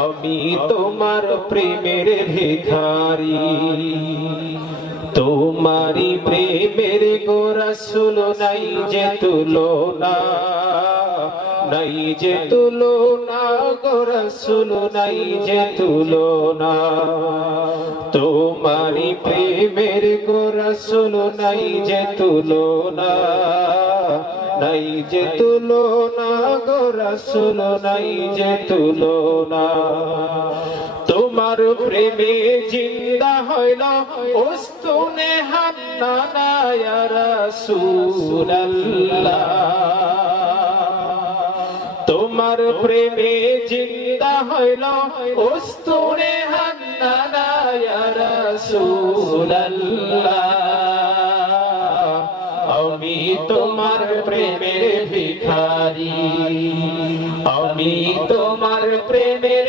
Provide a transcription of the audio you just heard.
আমি তোমার প্রেমের ভিখারি, তোমারি প্রেমের গো রাসূল নাই যে তুলনা, নাই যে তুলনা গো রাসূল নাই যে তুলনা। তোমারি প্রেমের গো রাসূল নাই যে তুলনা, নাই যে তুলনা গো রাসূল নাই যে তুলনা। তোমার প্রেমে জিন্দা হইল উস্তুনে হান্নানা ইয়া রাসূলুল্লাহ। তোমার প্রেমে জিন্দা হইল উস্তুনে হান্নানা ইয়া রাসূলুল্লাহ। আমি তোমার প্রেমের ভিখারি, আমি তোমার প্রেমের